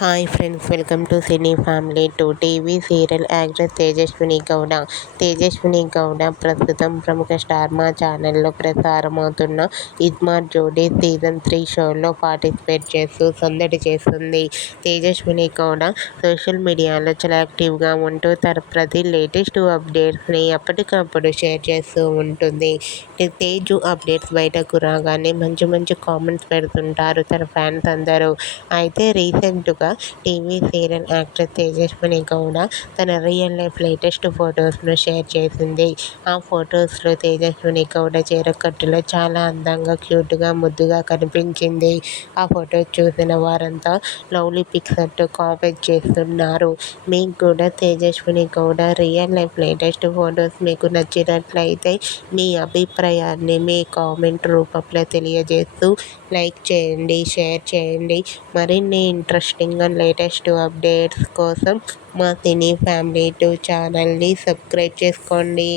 Hi friends, welcome to cine family to TV serial actress Tejaswini Gowda. Tejaswini Gowda ప్రస్తుతం ప్రముఖ star మా ఛానల్లో ప్రసారమవుతున్న ఇస్మార్ట్ జోడీ సీజన్ 3 షోలో పార్టిసిపేట్ చేస్తూ సందడి చేస్తుంది. తేజస్విని గౌడ సోషల్ మీడియాలో చాలా యాక్టివ్గా ఉంటూ తన ప్రతి లేటెస్ట్ అప్డేట్స్ని ఎప్పటికప్పుడు షేర్ చేస్తూ ఉంటుంది. తేజు అప్డేట్స్ బయటకు రాగానే మంచి మంచి కామెంట్స్ పెడుతుంటారు తన ఫ్యాన్స్ అందరూ. అయితే రీసెంట్గా TV serial actress Tejaswini Gowda తన రియల్ లైఫ్ లేటెస్ట్ ఫొటోస్ను షేర్ చేసింది. ఆ ఫొటోస్లో తేజస్విని గౌడ చీరకట్టులో చాలా అందంగా, క్యూట్గా, ముద్దుగా కనిపించింది. ఆ ఫొటోస్ చూసిన వారంతా లవ్లీ పిక్స్ అంటూ కామెంట్ చేస్తున్నారు. మీకు కూడా Tejaswini Gowda real life latest photos మీకు నచ్చినట్లయితే మీ అభిప్రాయాన్ని మీ కామెంట్ రూపంలో తెలియజేస్తూ లైక్ చేయండి, షేర్ చేయండి. మరిన్ని ఇంట్రెస్టింగ్ అండ్ లేటెస్ట్ అప్డేట్స్ కోసం మా సినీ ఫ్యామిలీ 2 ఛానల్ని సబ్స్క్రైబ్ చేసుకోండి.